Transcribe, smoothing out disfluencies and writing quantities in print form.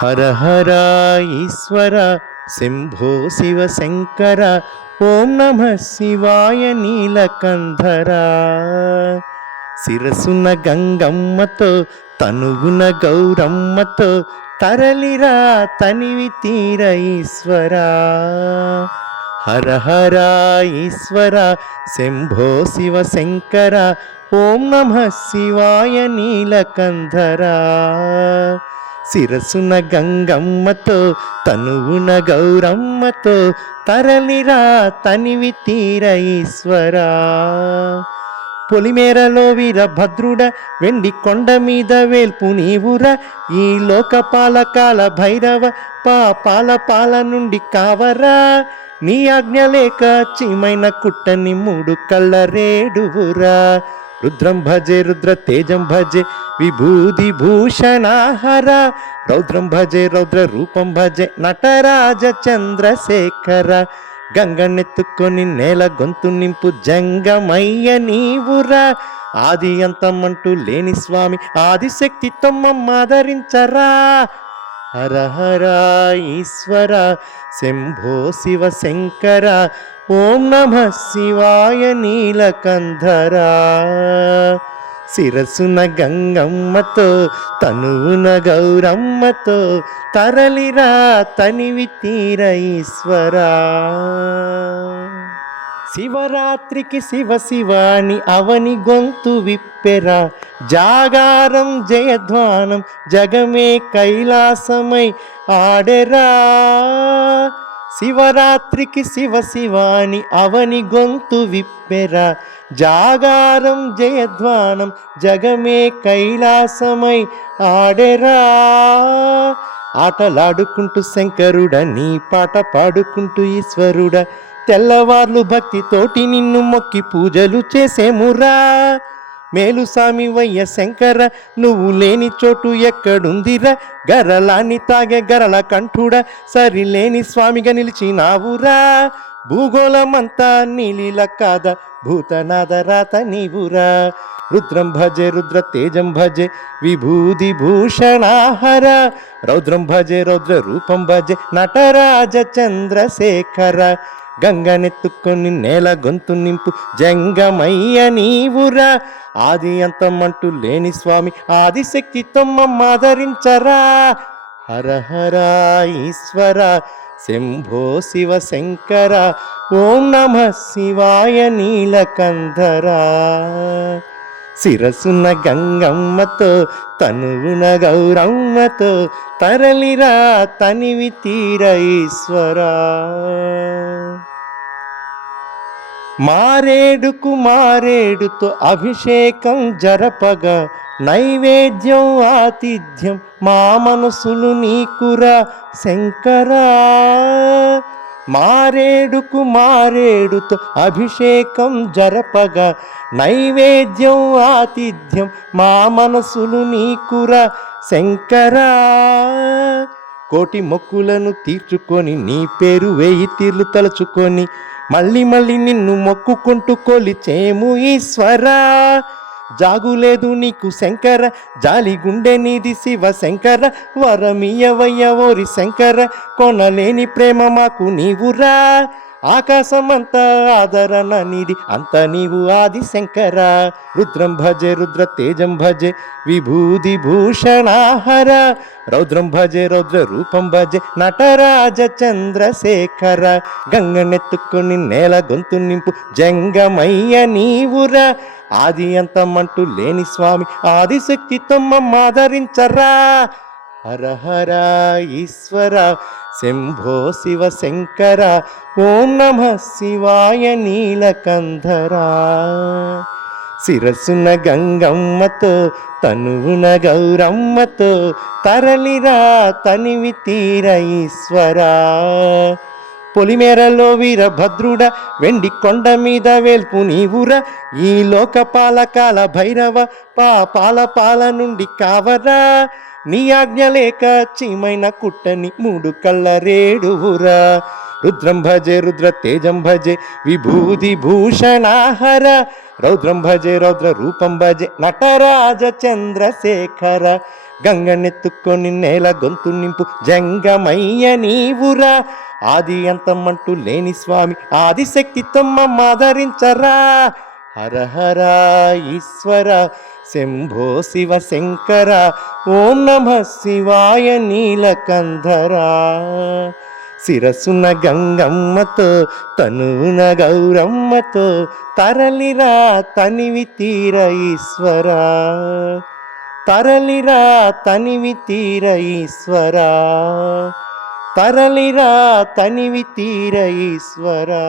హర హర ఈశ్వర శంభో శివ శంకర ఓం నమ శివాయ నీలకంధర. శిరసున గంగమ్మతో తనువున గౌరమ్మతో తరలిరా తనివి తీర ఈశ్వర. హర హర ఈశ్వర శంభో శివ శంకర ఓం నమ శివాయ నీలకంధర. శిరసున గంగమ్మతో తనువున గౌరమ్మతో తరలిరా తనివి తీర ఈశ్వర. పొలిమేరలో వీరభద్రుడ వెండి కొండ మీద వేల్పు నీవురా. ఈ లోకపాలకాల భైరవ పాపాల పాల నుండి కావరా. నీ ఆజ్ఞ లేక చీమైన కుట్టని మూడు కళ్ళ రేడువురా. రుద్రం భజే రుద్ర తేజం భజే విభూది భూషణాహర. రౌద్రం భజే రౌద్ర రూపం భజే నటరాజ చంద్రశేఖర. గంగనెత్తుకొని నేల గొంతు నింపు జంగమయ్య నీవురా. ఆది అంతమంటూ లేని స్వామి ఆదిశక్తితో మమ్మాదరించరా. హర హర ఈశ్వర శంభో శివ శంకర ఓం నమ శివాయ నీలకంధర. శిరసున గంగమ్మతో తనువున గౌరమ్మతో తరలిరా తనివి తీర ఈశ్వర. శివరాత్రికి శివ శివాని అవని గొంతు విప్పెరా. జాగారం జయధ్వానం జగమే కైలాసమై ఆడెరా. శివరాత్రికి శివ శివాని అవని గొంతు విప్పెరా. జాగారం జయధ్వానం జగమే కైలాసమై ఆడెరా. ఆటలాడుకుంటూ శంకరుడ నీ పాట పాడుకుంటూ ఈశ్వరుడ. తెల్లవార్లు భక్తితోటి నిన్ను మొక్కి పూజలు చేసేమురా. మేలు సామి వయ్య శంకర నువ్వు లేని చోటు ఎక్కడుందిరా. గరలాన్ని తాగే గరల కంఠుడ సరిలేని స్వామిగా నిలిచినావురా. భూగోళమంతా నీలీల కాద భూతనాద రాత నీవురా. రుద్రం భజే రుద్ర తేజం భజే విభూది భూషణాహర. రౌద్రం భజే రౌద్ర రూపం భజే నటరాజ చంద్రశేఖర. గంగనెత్తుకొని నేల గొంతు నింపు జంగమయ్య నీవురా. ఆది అంతమంటూ లేని స్వామి ఆదిశక్తితో మమ్మాదరించరా. హర హర ఈశ్వర శంభో శివ శంకర ఓం నమ శివాయ నీలకంధర. శిరసున గంగమ్మతో తనువున గౌరమ్మతో తరలిరా తనివి తీర ఈశ్వర. మారేడుకు మారేడుతో అభిషేకం జరపగా నైవేద్యం ఆతిథ్యం మా మనసులు నీకురా శంకరా. మారేడుకు మారేడుతో అభిషేకం జరపగా నైవేద్యం ఆతిథ్యం మా మనసులు నీకురా శంకరా. కోటి మొక్కులను తీర్చుకొని నీ పేరు 1000 తీర్లు తలుచుకొని మళ్ళీ మళ్ళీ నిన్ను మొక్కుకుంటూ కొలిచేము ఈశ్వరా. జాగులేదు నీకు శంకర జాలి గుండె నీది శివ శంకర. వరమియవయ్య ఓరి శంకర కొనలేని ప్రేమ మాకు నీవురా. ఆకాశమంతా ఆదరణ నీది అంత నీవు ఆది శంకర. రుద్రం భజే రుద్ర తేజం భజే విభూది భూషణాహర. రౌద్రం భజే రౌద్ర రూపం భజే నటరాజ చంద్రశేఖర. గంగనెత్తుకొని నేల గొంతు నింపు జంగమయ్య నీవురా. ఆది అంతమంటూ లేని స్వామి ఆదిశక్తితో మమ్మాదరించరా. హర హర ఈశ్వర శంభో శివ శంకర ఓం నమ శివాయ నీలకంధర. శిరసున గంగమ్మతో తనువున గౌరమ్మతో తరలిరా తనివి తీర ఈశ్వర. పొలిమేరలో వీరభద్రుడ వెండి కొండ మీద వేల్పు నీవురా. ఈ లోకపాలకాల భైరవ పాపాల పాల నుండి కావరా. నీ ఆజ్ఞ లేక చీమైన కుట్టని మూడు కళ్ళ రేడువురా. రుద్రం భజే రుద్ర తేజం భజే విభూది భూషణాహర. రౌద్రం భజే రౌద్ర రూపం భజే నటరాజ చంద్రశేఖర. గంగనెత్తుకొని నేల గొంతు నింపు జంగమయ్య నీవురా. ఆది అంతమంటూ లేని స్వామి ఆదిశక్తితో మమ్మదరించరా. హర హర ఈశ్వర శంభో శివ శంకర ఓం నమ శివాయ నీలకంధరా. శిరసున గంగమ్మతో తనువున గౌరమ్మతో తరలిరా తనివి తీర ఈశ్వరా. తరలిరా తనివి తీర ఈశ్వరా. తరలిరా తనివి తీర ఈశ్వరా.